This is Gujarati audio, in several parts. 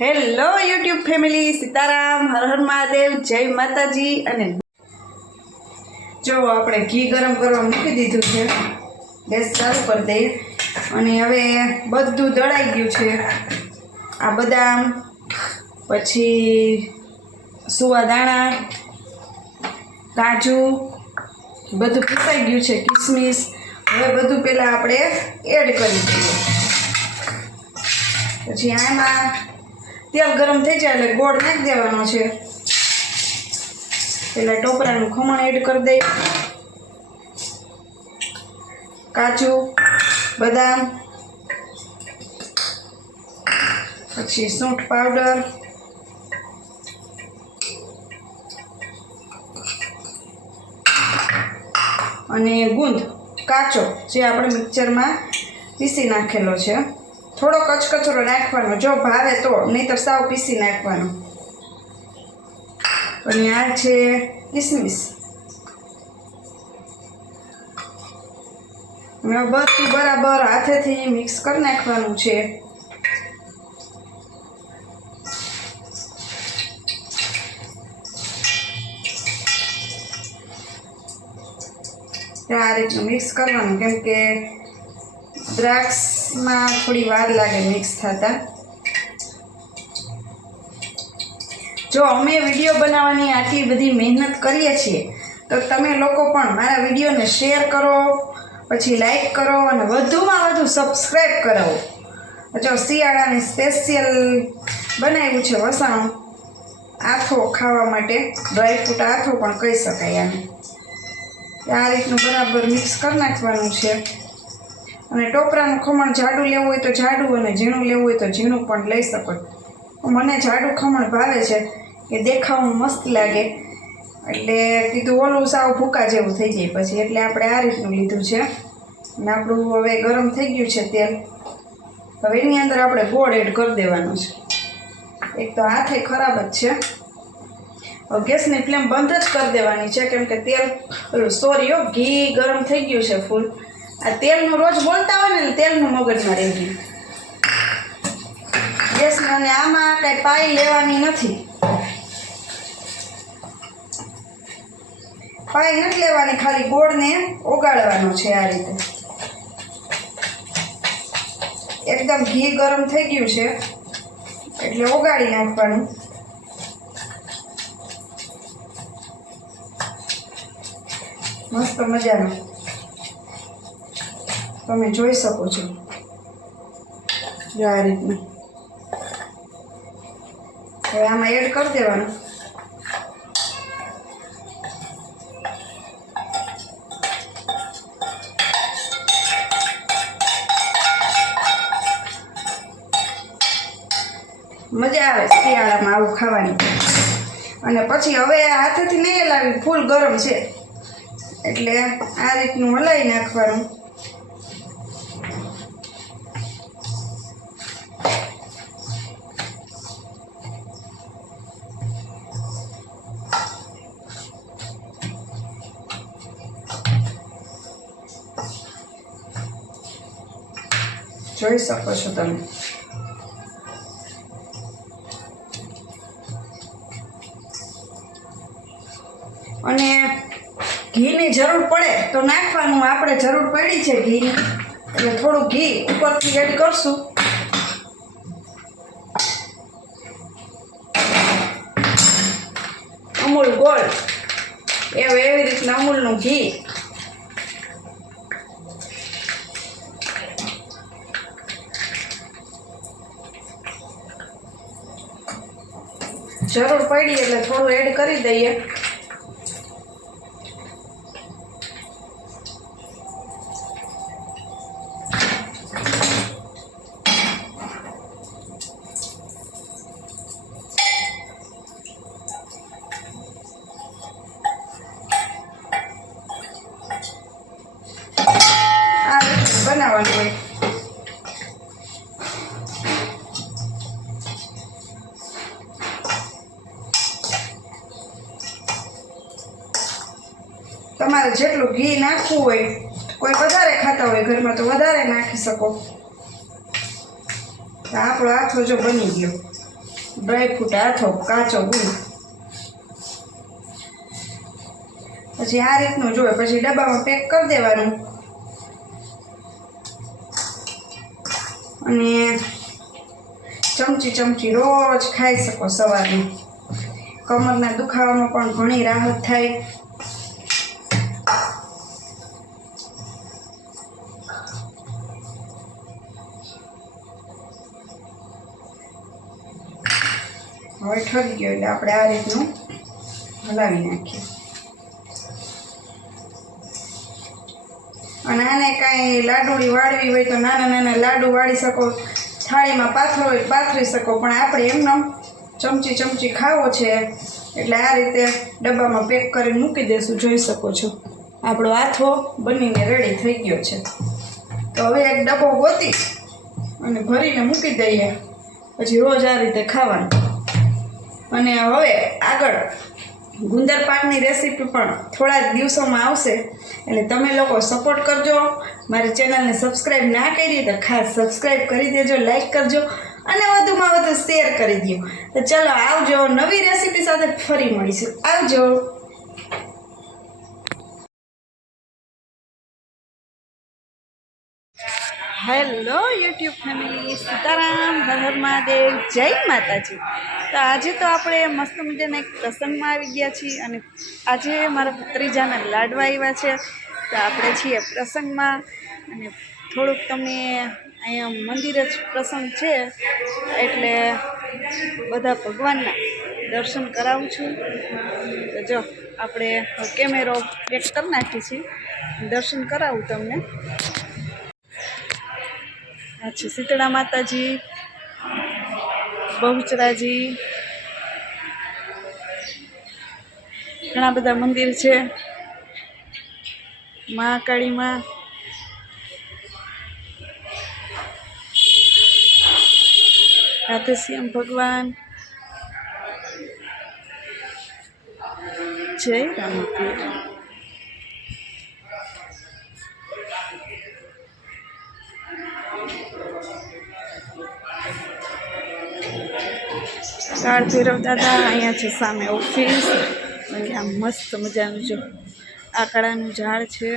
Hello YouTube family, Sitaram, Har Har Mahadev, જય માતાજી। અને જો આપણે ઘી ગરમ કરવા મૂકી દીધું છે, ગેસ ચાલુ કરી દઈએ। અને હવે બધું દળાઈ ગયું છે। આ બદામ, પછી સુવા દાણા, કાજુ બધું પીસાઈ ગયું છે, કિસમિસ। હવે બધું પહેલાં આપણે એડ કરી દઈએ। પછી આમાં તેલ ગરમ થઈ જાય એટલે ગોળ નાખી દેવાનો છે। પહેલાં ટોપરાનું ખમણ એડ કરી દઈએ, કાજુ, બદામ, પછી સૂંઠ પાવડર, અને ગુંદ કાચો જે આપણે મિક્સરમાં પીસી નાખેલો છે। થોડો કચકચરો નાખવાનો જો ભાવે તો, નહીંતર સાવ પીસી નાખવાનો। અને આ છે કિસમિસ। હવે બધું બરાબર હાથેથી મિક્સ કરી નાખવાનું છે। આ રીતનું મિક્સ કરવાનું, કેમ કે દ્રાક્ષમાં થોડી વાર લાગે મિક્સ થતા। જો અમે વિડીયો બનાવવાની આટલી બધી મહેનત કરીએ છીએ, તો તમે લોકો પણ મારા વિડીયોને શેર કરો, પછી લાઈક કરો, અને વધુમાં વધુ સબસ્ક્રાઈબ કરાવો। જો શિયાળાની સ્પેશિયલ બનાવ્યું છે વસાણું, આથો ખાવા માટે, ડ્રાયફ્રૂટ આથો પણ કહી શકાય આને। આ રીતનું બરાબર મિક્સ કરી નાખવાનું છે। અને ટોપરાનું ખમણ જાડું લેવું હોય તો જાડું, અને ઝીણું લેવું હોય તો ઝીણું પણ લઈ શકો। મને જાડું ખમણ ભાવે છે, કે દેખાવું મસ્ત લાગે, એટલે કીધું ઓલું સાવ ભૂકા જેવું થઈ જાય પછી, એટલે આપણે આ રીતનું લીધું છે। અને આપણું હવે ગરમ થઈ ગયું છે તેલ। હવે એની અંદર આપણે ગોળ એડ કરી દેવાનો છે। એક તો હાથે ખરાબ જ છે। હવે ગેસની ફ્લેમ બંધ જ કરી દેવાની છે, કેમ કે તેલ ઘી ગરમ થઈ ગયું છે ફૂલ। આ તેલનું રોજ બોલતા હોય ને, તેલનું મગજમાં રહી ગયું ગેસને। અને આમાં કાંઈ પાઈ લેવાની નથી, પાઈ નથી લેવાની, ખાલી ગોળને ઓગાળવાનો છે આ રીતે। એકદમ ઘી ગરમ થઈ ગયું છે એટલે ઓગાળી નાખવાનું। મસ્ત મજાનું તમે જોઈ શકો છો, જો આ રીતનું। હવે આમાં એડ કરી દેવાનું। મજા આવે શિયાળામાં આવું ખાવાની। અને પછી હવે હાથેથી નહીં હલાવી, ફૂલ ગરમ છે એટલે આ રીતનું હલાવી નાખવાનું। જોઈ શકો છો તમે। અને ઘીની જરૂર પડે તો નાખવાનું, આપણે જરૂર પડી છે ઘીની, એટલે થોડું ઘી ઉપરથી એડ કરશું। અમૂલ ગોલ્ડ એવી રીતના અમૂલનું ઘી। જરૂર પડી એટલે થોડું એડ કરી દઈએ। આ રીતે બનાવવાનું હોય। તમારે જેટલું ઘી નાખવું હોય, કોઈ વધારે ખાતા હોય ઘરમાં તો વધારે નાખી શકો। આપણો આથો જો બની ગયો। ડ્રાયફ્રૂટ આથો કાચો ગુંદ. પછી આ રીતનું જોઈએ, પછી ડબ્બામાં પેક કરી દેવાનું. અને ચમચી રોજ ખાઈ શકો સવારે. કમરના દુખાવામાં પણ ઘણી રાહત થાય. હવે ઠરી ગયો એટલે આપણે આ રીતનું હલાવી નાખીએ. અને આને કાંઈ લાડુડી વાળવી હોય તો નાના નાના લાડુ વાળી શકો, થાળીમાં પાથરો હોય પાથરી શકો. પણ આપણે એમનો ચમચી ખાવો છે એટલે આ રીતે ડબ્બામાં પેક કરીને મૂકી દઈશું. જોઈ શકો છો આપણો આથો બનીને રેડી થઈ ગયો છે. તો હવે એક ડબ્બો ગોતી અને ભરીને મૂકી દઈએ, પછી રોજ આ રીતે ખાવાનું. અને હવે આગળ ગુંદર પાકની રેસીપી પણ થોડા જ દિવસોમાં આવશે, એટલે તમે લોકો સપોર્ટ કરજો. મારી ચેનલને સબસ્ક્રાઈબ ના કરી તો ખાસ સબસ્ક્રાઈબ કરી દેજો, લાઈક કરજો અને વધુમાં વધુ શેર કરી દો. તો ચલો આવજો, નવી રેસીપી સાથે ફરી મળીશું. આવજો. Hello YouTube family, Sitaram, Har Har Mahadev, જય માતાજી. તો આજે તો આપણે મસ્ત મજાના એક પ્રસંગમાં આવી ગયા છીએ અને આજે મારા ભત્રીજાના લાડવા આવ્યા છે. તો આપણે છીએ પ્રસંગમાં અને થોડુંક તમને અહીંયા મંદિર જ પ્રસંગ છે એટલે બધા ભગવાનના દર્શન કરાવું છું. તો જો આપણે કેમેરો પેક કરી નાખીએ છીએ, દર્શન કરાવું તમને. અચ્છા, શીતળા માતાજી, બહુચરાજી, ઘણા બધા મંદિર છે. મહાકાળીમાં, રાધેશ્યામ ભગવાન, જય રામપીર. કાળ ભૈરવ દાદા અહીંયા છે સામે ઓફિસ. અને આ મસ્ત મજાનું જો આકડાનું ઝાડ છે.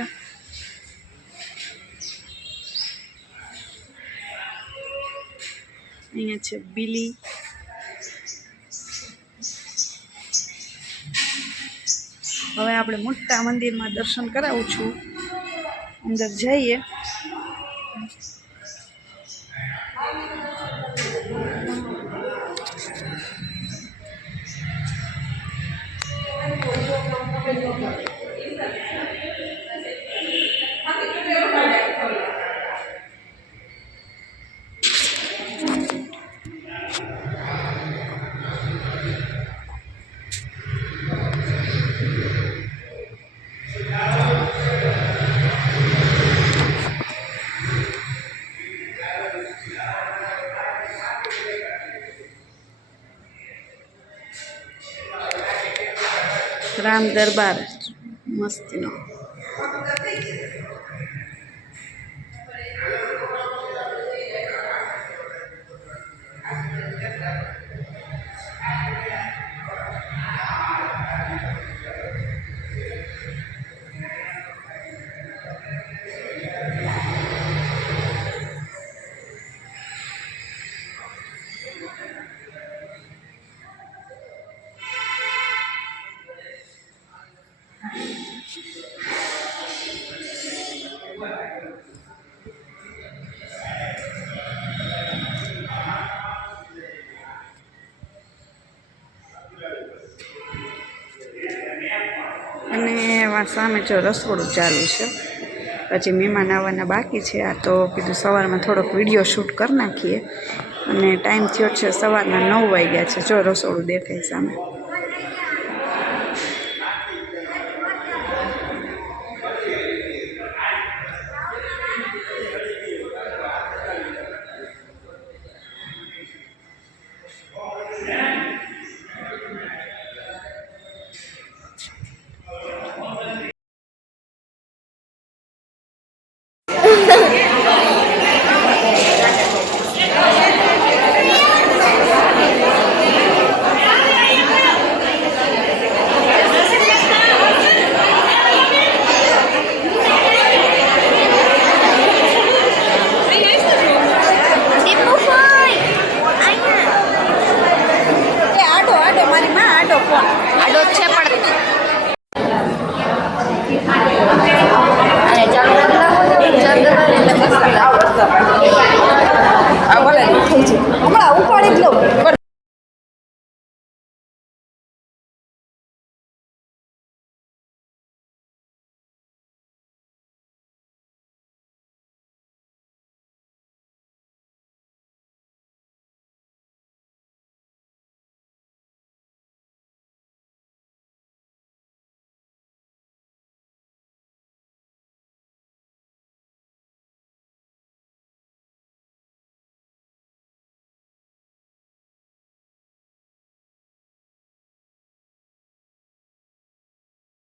અહીંયા છે બીલી. હવે આપણે મોટા મંદિરમાં દર્શન કરાવું છું, અંદર જઈએ. રામ દરબાર મસ્તીનો. અને સામે જો રસોડું ચાલુ છે, પછી મહેમાન આવવાના બાકી છે. આ તો કીધું સવારમાં થોડોક વિડીયો શૂટ કરી નાખીએ. અને ટાઈમ થયો છે સવારના 9 વાગ્યા છે. જો રસોડું દેખાય સામે. છે હમણાં ઉપાડી જ લઉં